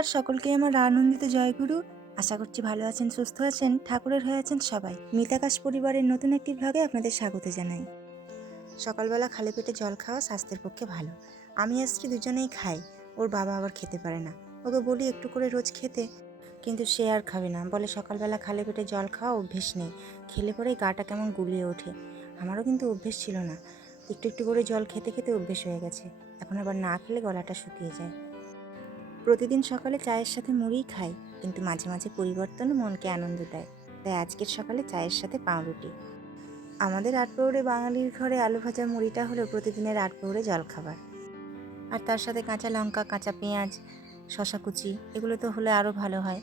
নমস্কার সকলকে আমার আনন্দিত জয়গুরু। আশা করছি ভালো আছেন, সুস্থ আছেন, ঠাকুরের হয়ে আছেন সবাই। মিতাকাশ পরিবারের নতুন একটি ভ্লগে আপনাদের স্বাগত জানাই। সকালবেলা খালি পেটে জল খাওয়া স্বাস্থ্যের পক্ষে ভালো। আমি স্ত্রী দুজনেই খাই, ওর বাবা আবার খেতে পারে না। ওকে বলি একটু করে রোজ খেতে, কিন্তু সে আর খাবে না। বলে সকালবেলা খালি পেটে জল খাওয়া অভ্যেস নেই। খেলে পরেই গাটা কেমন গুলিয়ে ওঠে। আমারও কিন্তু অভ্যেস ছিল না। একটু একটু করে জল খেতে খেতে অভ্যেস হয়ে গেছে। এখন আবার না খেলে গলাটা শুকিয়ে যায়। প্রতিদিন সকালে চায়ের সাথে মুড়িই খাই কিন্তু মাঝে মাঝে পরিবর্তনও মনকে আনন্দ দেয়। তাই আজকের সকালে চায়ের সাথে পাউরুটি। আমাদের আট প্রহরে বাঙালির ঘরে আলু ভাজা মুড়িটা হলো প্রতিদিনের আট প্রহরে জলখাবার। আর তার সাথে কাঁচা লঙ্কা, কাঁচা পেঁয়াজ শশা কুচি, এগুলো তো হলে আরও ভালো হয়।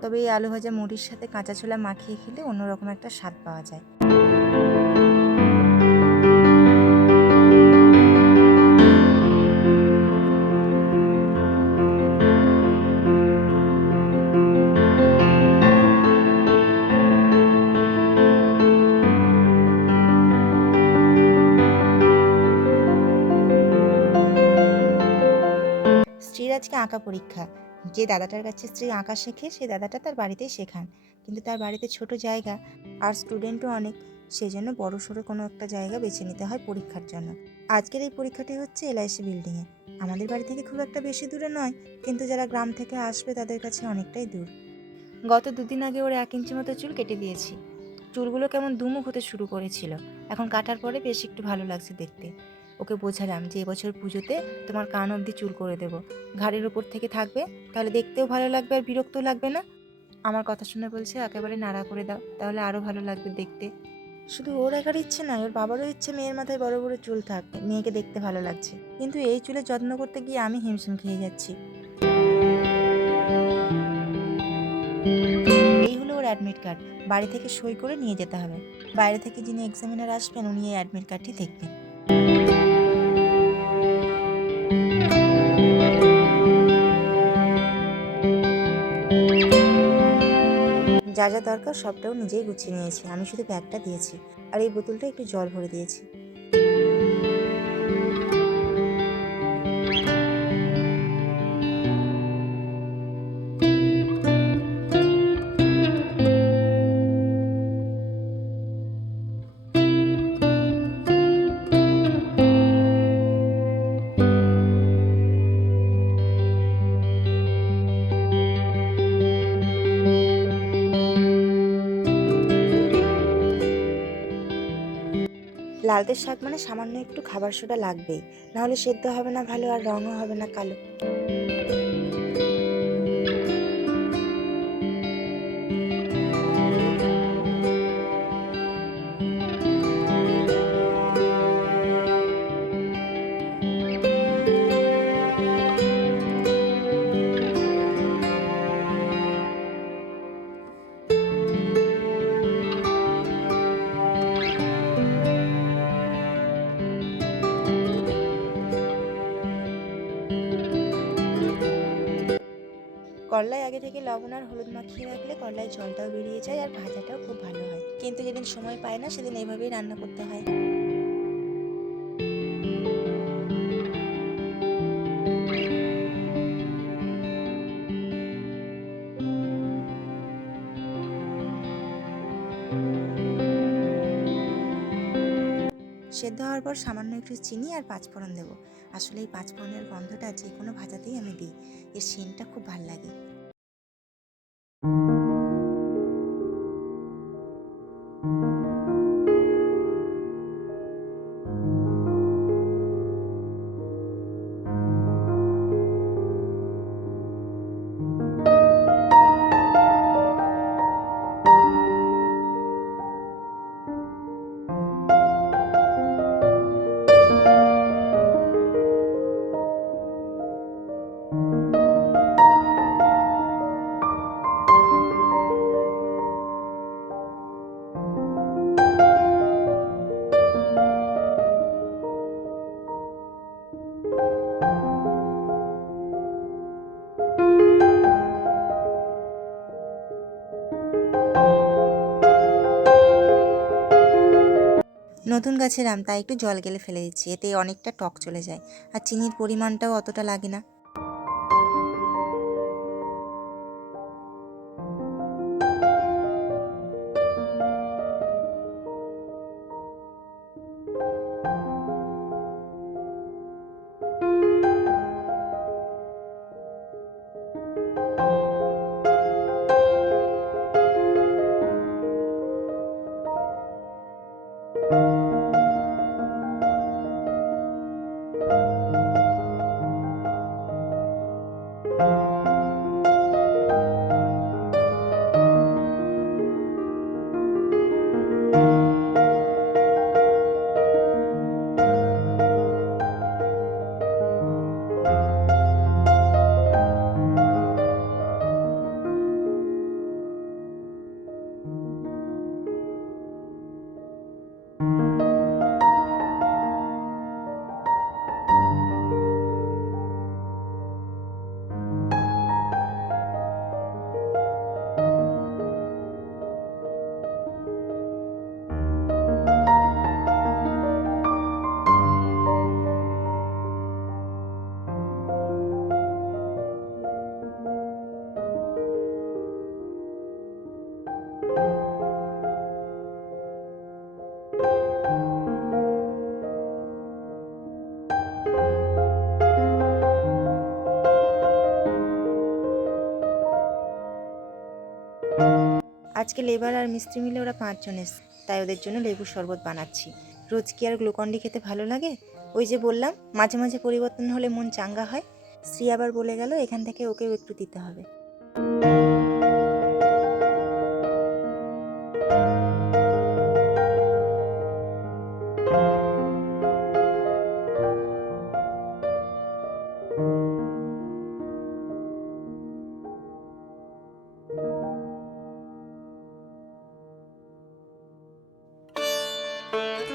তবে এই আলু ভাজা মুড়ির সাথে কাঁচা ছোলা মাখিয়ে খেলে অন্যরকম একটা স্বাদ পাওয়া যায়। আজকে আঁকা পরীক্ষা। যে দাদাটার কাছে স্ত্রী আঁকা শেখে সেই দাদাটা তার বাড়িতেই শেখান। কিন্তু তার বাড়িতে ছোট জায়গা আর স্টুডেন্টও অনেক, সেজন্য বড় সড়ো কোনো একটা জায়গা বেছে নিতে হয় পরীক্ষার জন্য। আজকের এই পরীক্ষাটি হচ্ছে এলআইসি বিল্ডিংয়ে আমাদের বাড়ি থেকে খুব একটা বেশি দূরে নয়, কিন্তু যারা গ্রাম থেকে আসবে তাদের কাছে অনেকটাই দূর। গত দুদিন আগে ওর এক ইঞ্চি মতো চুল কেটে দিয়েছি। চুলগুলো কেমন দুমুখ হতে শুরু করেছিল। এখন কাটার পরে বেশ একটু ভালো লাগছে দেখতে। ওকে বোঝালাম যে এবছর পুজোতে তোমার কান অবধি চুল করে দেবো। ঘাড়ের ওপর থেকে থাকবে, তাহলে দেখতেও ভালো লাগবে আর বিরক্তও লাগবে না। আমার কথা শুনে বলছে, একেবারে নাড়া করে দাও, তাহলে আরও ভালো লাগবে দেখতে। শুধু ওর একার ইচ্ছে নয়, ওর বাবারও ইচ্ছে মেয়ের মাথায় বড় বড় চুল থাক, মেয়েকে দেখতে ভালো লাগছে। কিন্তু এই চুলের যত্ন করতে গিয়ে আমি হিমশিম খেয়ে যাচ্ছি। এই হলো ওর অ্যাডমিট কার্ড বাড়ি থেকে সই করে নিয়ে যেতে হবে। বাইরে থেকে যিনি এক্সামিনার আসবেন, উনি এই অ্যাডমিট কার্ডটি দেখবেন। যা যা দরকার সবটাও নিজেই গুছিয়ে নিয়েছি। আমি শুধু ব্যাগটা দিয়েছি। আর এই বোতলটা একটু জল ভরে দিয়েছি। লালদের শাক মানে সামান্য একটু খাবার সোডা লাগবেই। নাহলে সেদ্ধ হবে না ভালো আর রঙও হবে না কালো। করলায় আগে থেকে লবণ আর হলুদ মাখিয়ে রাখলে করলায় জলটাও বেরিয়ে যায় আর ভাজাটাও খুব ভালো হয়। কিন্তু যেদিন সময় পায় না, সেদিন এইভাবেই রান্না করতে হয়। সেদ্ধ হওয়ার পর সামান্য একটু চিনি আর পাঁচফোড়ন দেবো। আসলে এই পাঁচফোড়নের গন্ধটা যে কোনো ভাজাতেই আমি দিই। এর সেন্টটা খুব ভালো লাগে। নতুন গাছের আম, তাই একটু জল গেলে ফেলে দিচ্ছি, এতে অনেকটা টক চলে যায়। আর চিনির পরিমাণটাও অতটা লাগে না। আজকে লেবার আর মিস্ত্রি মিলে ওরা পাঁচজন এসছে। তাই ওদের জন্য লেবুর শরবত বানাচ্ছি। রোজ কি আর গ্লুকন্ডি খেতে ভালো লাগে? ওই যে বললাম, মাঝে মাঝে পরিবর্তন হলে মন চাঙ্গা হয়। শ্রী আবার বলে গেল, এখান থেকে ওকেও একটু দিতে হবে। The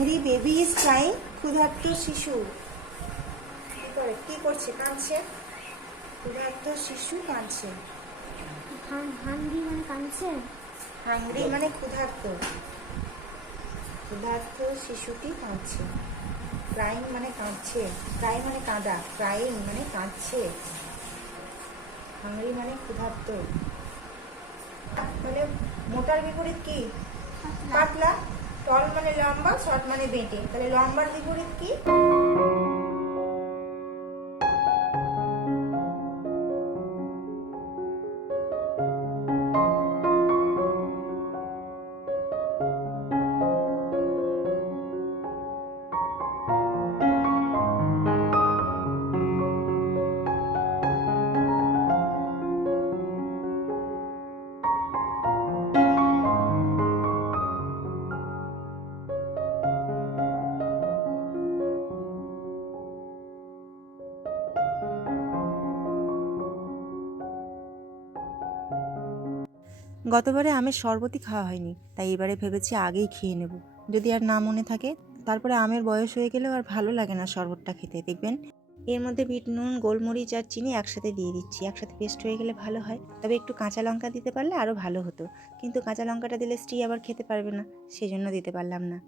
hungry baby is crying ক্ষুধার্ত শিশু। কি করে? কি করছে? কাঁদছে? ক্ষুধার্ত শিশু কাঁদছে। হাঙ্গি মানে কাঁদছে? হাংরি মানে ক্ষুধার্ত। ক্ষুধার্ত শিশুটি কাঁদছে। ক্রাইং মানে কাঁদছে। ক্রাই মানে কাঁদা। ক্রাইং মানে কাঁদছে। হাংরি মানে ক্ষুধার্ত। তাহলে মোটার বিপরীত কি? পাতলা? টল মানে লম্বা শর্ট মানে বেঁটে। তাহলে লম্বার বিপরীত কি? গতবারে আমের শরবতই খাওয়া হয়নি, তাই এবারে ভেবেছি আগেই খেয়ে নেব। যদি আর না মনে থাকে, তারপরে আমের বয়স হয়ে গেলেও আর ভালো লাগে না শরবতটা খেতে, দেখবেন? এর মধ্যে বিট নুন, গোলমরিচ আর চিনি একসাথে দিয়ে দিচ্ছি, একসাথে পেস্ট হয়ে গেলে ভালো হয়। তবে একটু কাঁচা লঙ্কা দিতে পারলে আরও ভালো হতো, কিন্তু কাঁচা লঙ্কাটা দিলে স্ত্রী আবার খেতে পারবে না, সেজন্য দিতে পারলাম না।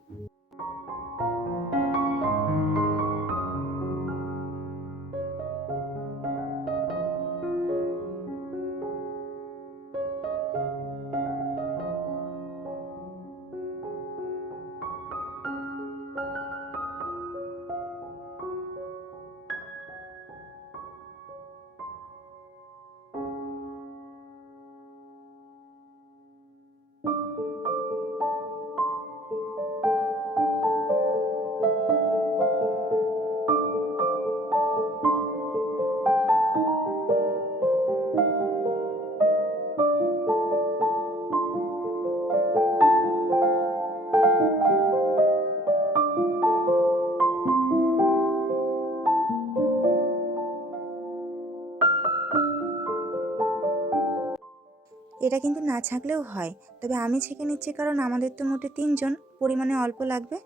এটা কিন্তু না ছাঁকলেও হয়। তবে আমি ছেঁকে নিচ্ছি কারণ আমাদের তো মোটে তিনজন, পরিমাণে অল্প লাগবে।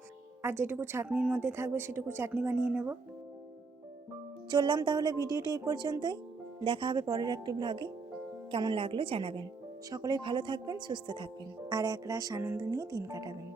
আর যেটুকু চাটনির মধ্যে থাকবে সেটুকু চাটনি বানিয়ে নেব। চললাম তাহলে ভিডিওটি এই পর্যন্তই। দেখা হবে পরের একটি ব্লগে কেমন লাগল জানাবেন। সকলেই ভালো থাকবেন, সুস্থ থাকবেন। আর এক রাস আনন্দ নিয়ে দিন কাটাবেন।